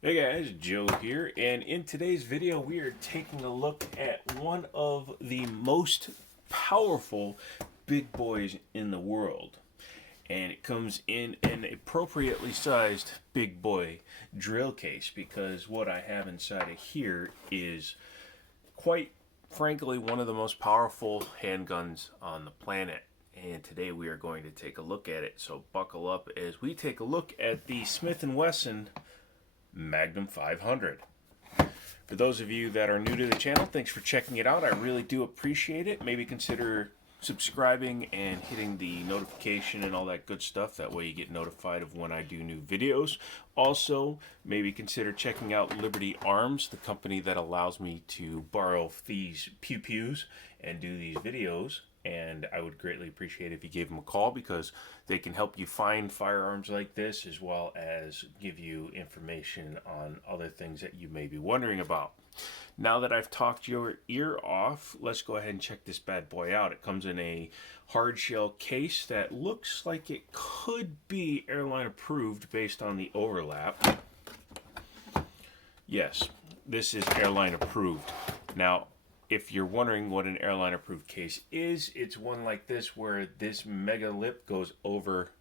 Hey guys, Joe here, and in today's video we are taking a look at one of the most powerful big boys in the world. And it comes in an appropriately sized big boy drill case because what I have inside of here is quite frankly one of the most powerful handguns on the planet. And today we are going to take a look at it. So buckle up as we take a look at the Smith & Wesson Magnum 500. For those of you that are new to the channel, thanks for checking it out. I really do appreciate it. Maybe consider subscribing and hitting the notification and all that good stuff. That way you get notified of when I do new videos. Also, maybe consider checking out Liberty Arms, the company that allows me to borrow these pew-pews and do these videos. And I would greatly appreciate if you gave them a call because they can help you find firearms like this as well as give you information on other things that you may be wondering about. Now that I've talked your ear off, let's go ahead and check this bad boy out. It comes in a hard shell case that looks like it could be airline approved based on the overlap. Yes, this is airline approved. Now, if you're wondering what an airline approved case is, it's one like this where this mega lip goes over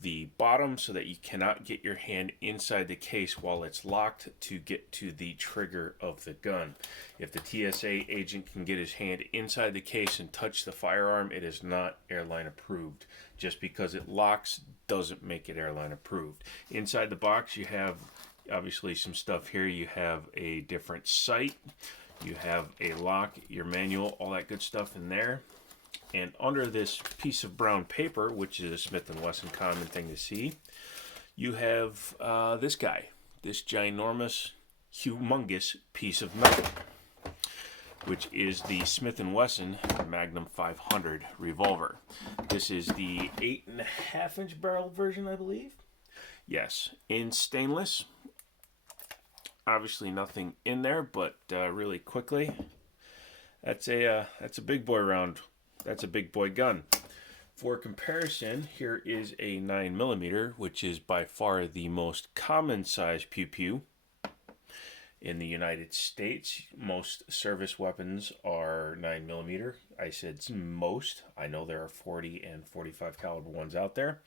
the bottom so that you cannot get your hand inside the case while it's locked to get to the trigger of the gun. If the TSA agent can get his hand inside the case and touch the firearm, it is not airline approved. Just because it locks doesn't make it airline approved. Inside the box you have obviously some stuff here. You have a different sight, you have a lock, your manual, all that good stuff in there. And under this piece of brown paper, which is a Smith & Wesson common thing to see, you have this guy, this ginormous, humongous piece of metal, which is the Smith & Wesson Magnum 500 revolver. This is the 8.5-inch barrel version, I believe. Yes, in stainless. Obviously nothing in there, but really quickly, that's a big boy round. That's a big boy gun. For comparison, here is a 9mm, which is by far the most common size pew pew in the United States. Most service weapons are 9mm. I said most. I know there are 40 and 45 caliber ones out there.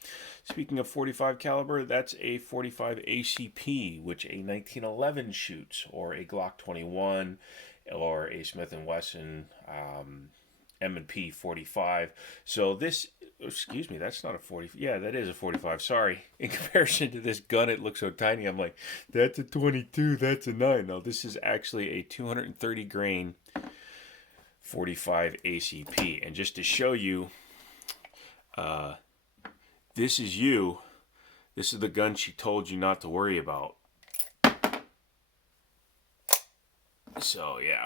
Speaking of 45 caliber, that's a 45 ACP, which a 1911 shoots, or a Glock 21, or a Smith & Wesson M&P 45. So this, excuse me, that's not a 40. Yeah, that is a 45. Sorry. In comparison to this gun, it looks so tiny. I'm like, that's a 22. That's a 9. No, this is actually a 230 grain 45 ACP. And just to show you, this is you. This is the gun she told you not to worry about. So yeah,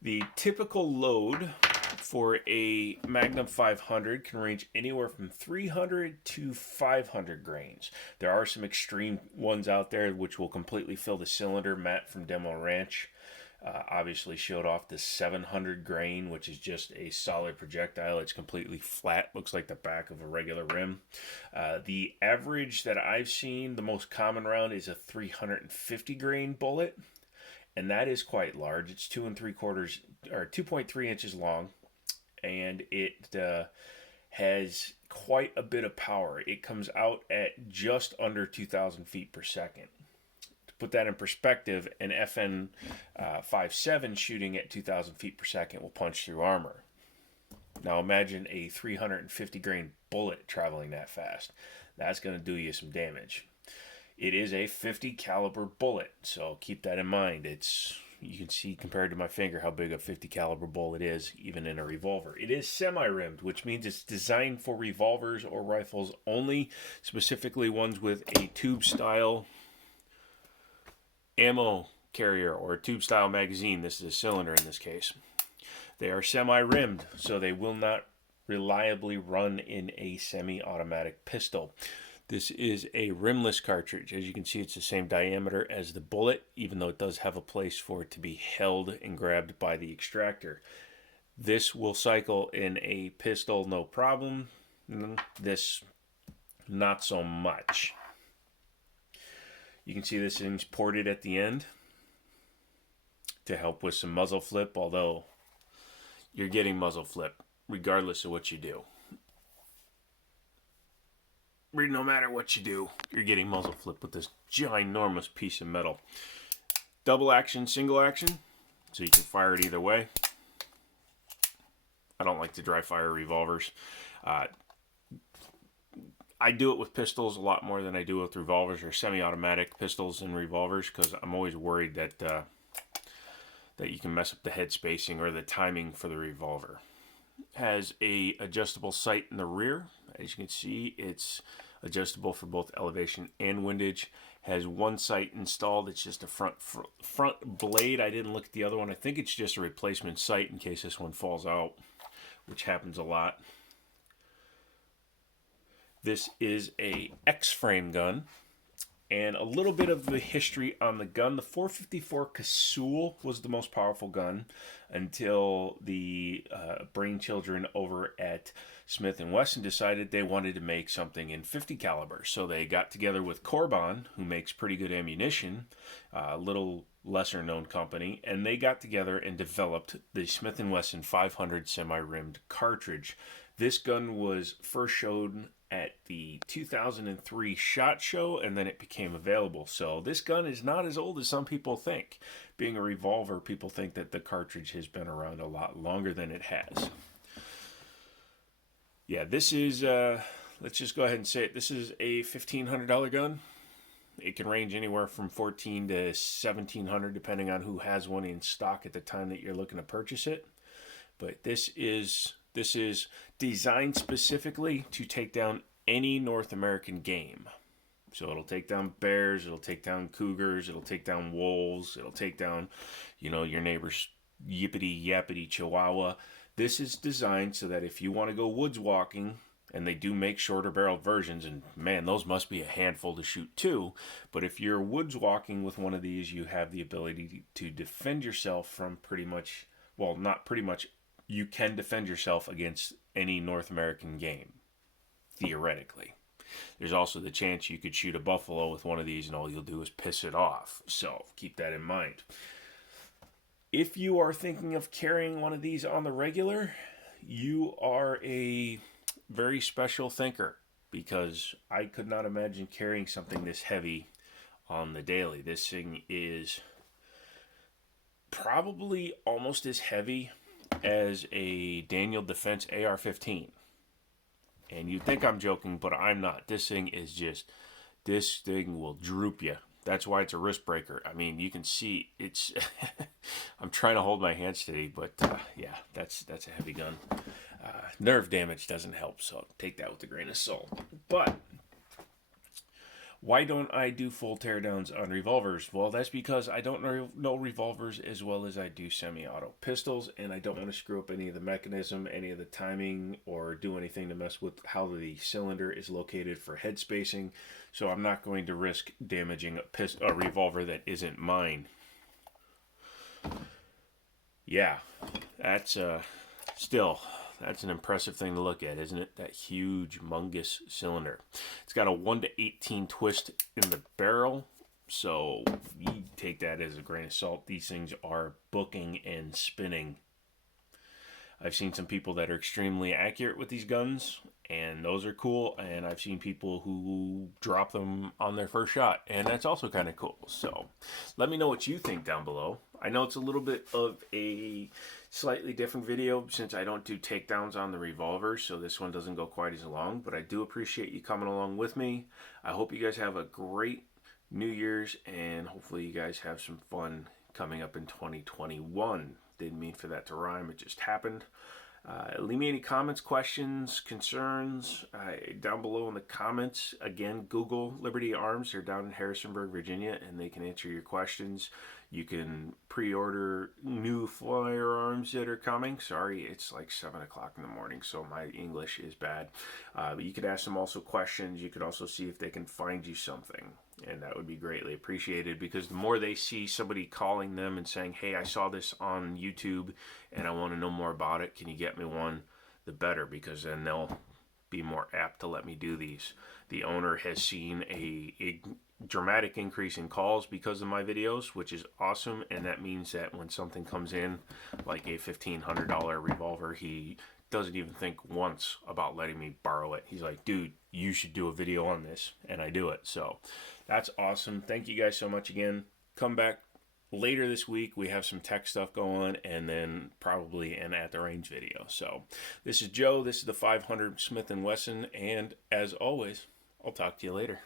the typical load for a Magnum 500 can range anywhere from 300 to 500 grains. There are some extreme ones out there which will completely fill the cylinder. Matt from Demo Ranch obviously showed off the 700 grain, which is just a solid projectile. It's completely flat, looks like the back of a regular rim. The average that I've seen, the most common round, is a 350 grain bullet, and that is quite large. It's 2.75 or 2.3 inches long, and it has quite a bit of power. It comes out at just under 2,000 feet per second. To put that in perspective, an FN 57 shooting at 2,000 feet per second will punch through armor. Now imagine a 350 grain bullet traveling that fast. That's going to do you some damage. It is a 50 caliber bullet, so keep that in mind. You can see compared to my finger how big a 50 caliber bullet is, even in a revolver. It is semi-rimmed, which means it's designed for revolvers or rifles only, specifically ones with a tube-style ammo carrier or a tube-style magazine. This is a cylinder in this case. They are semi-rimmed, so they will not reliably run in a semi-automatic pistol. This is a rimless cartridge. As you can see, it's the same diameter as the bullet, even though it does have a place for it to be held and grabbed by the extractor. This will cycle in a pistol, no problem. This, not so much. You can see this thing's ported at the end to help with some muzzle flip, although you're getting muzzle flip regardless of what you do. No matter what you do, you're getting muzzle flip with this ginormous piece of metal. Double action, single action, so you can fire it either way. I don't like to dry fire revolvers. I do it with pistols a lot more than I do with revolvers or semi-automatic pistols and revolvers, because I'm always worried that that you can mess up the head spacing or the timing for the revolver. Has a adjustable sight in the rear. As you can see, it's adjustable for both elevation and windage. Has one sight installed. It's just a front blade. I didn't look at the other one. I think it's just a replacement sight in case this one falls out, which happens a lot. This is a X-frame gun. And a little bit of the history on the gun. The 454 Casull was the most powerful gun until the brain children over at Smith & Wesson decided they wanted to make something in 50 caliber. So they got together with Corbon, who makes pretty good ammunition, a little lesser known company, and they got together and developed the Smith & Wesson 500 semi-rimmed cartridge. This gun was first shown at the 2003 SHOT Show, and then it became available. So this gun is not as old as some people think. Being a revolver, people think that the cartridge has been around a lot longer than it has. Yeah, this is, let's just go ahead and say it, this is a $1,500 gun. It can range anywhere from $1,400 to $1,700 depending on who has one in stock at the time that you're looking to purchase it. But this is designed specifically to take down any North American game. So it'll take down bears, it'll take down cougars, it'll take down wolves, it'll take down, your neighbor's yippity yappity chihuahua. This is designed so that if you want to go woods walking, and they do make shorter barrel versions, and man, those must be a handful to shoot too. But if you're woods walking with one of these, you have the ability to defend yourself from pretty much, well, not pretty much, you can defend yourself against any North American game, theoretically. There's also the chance you could shoot a buffalo with one of these and all you'll do is piss it off. So keep that in mind. If you are thinking of carrying one of these on the regular, you are a very special thinker, because I could not imagine carrying something this heavy on the daily. This thing is probably almost as heavy as a Daniel Defense AR-15. And you think I'm joking, but I'm not. This thing will droop you. That's why it's a wrist breaker. I mean, you can see it's, I'm trying to hold my hand steady, but yeah, that's a heavy gun. Nerve damage doesn't help, so take that with a grain of salt. But why don't I do full teardowns on revolvers? Well, that's because I don't know revolvers as well as I do semi-auto pistols, and I don't want to screw up any of the mechanism, any of the timing, or do anything to mess with how the cylinder is located for head spacing. So I'm not going to risk damaging a revolver that isn't mine. Yeah, that's that's an impressive thing to look at, isn't it? That huge, humongous cylinder. It's got a 1:18 twist in the barrel, so you take that as a grain of salt. These things are booking and spinning. I've seen some people that are extremely accurate with these guns, and those are cool, and I've seen people who drop them on their first shot, and that's also kind of cool. So let me know what you think down below. I know it's a little bit of a slightly different video since I don't do takedowns on the revolver, so this one doesn't go quite as long, but I do appreciate you coming along with me. I hope you guys have a great New Year's, and hopefully you guys have some fun coming up in 2021. Didn't mean for that to rhyme, it just happened. Leave me any comments, questions, concerns down below in the comments. Again, Google Liberty Arms. They're down in Harrisonburg, Virginia, and they can answer your questions. You can pre-order new firearms that are coming. Sorry, it's like 7 o'clock in the morning, so my English is bad. But you could ask them also questions. You could also see if they can find you something, and that would be greatly appreciated, because the more they see somebody calling them and saying, hey, I saw this on YouTube and I want to know more about it, can you get me one, the better, because then they'll be more apt to let me do these. The owner has seen dramatic increase in calls because of my videos, which is awesome. And that means that when something comes in, like a $1,500 revolver, he doesn't even think once about letting me borrow it. He's like, dude, you should do a video on this. And I do it. So that's awesome. Thank you guys so much again. Come back later this week. We have some tech stuff going, and then probably an at the range video. So this is Joe. This is the 500 Smith & Wesson. And as always, I'll talk to you later.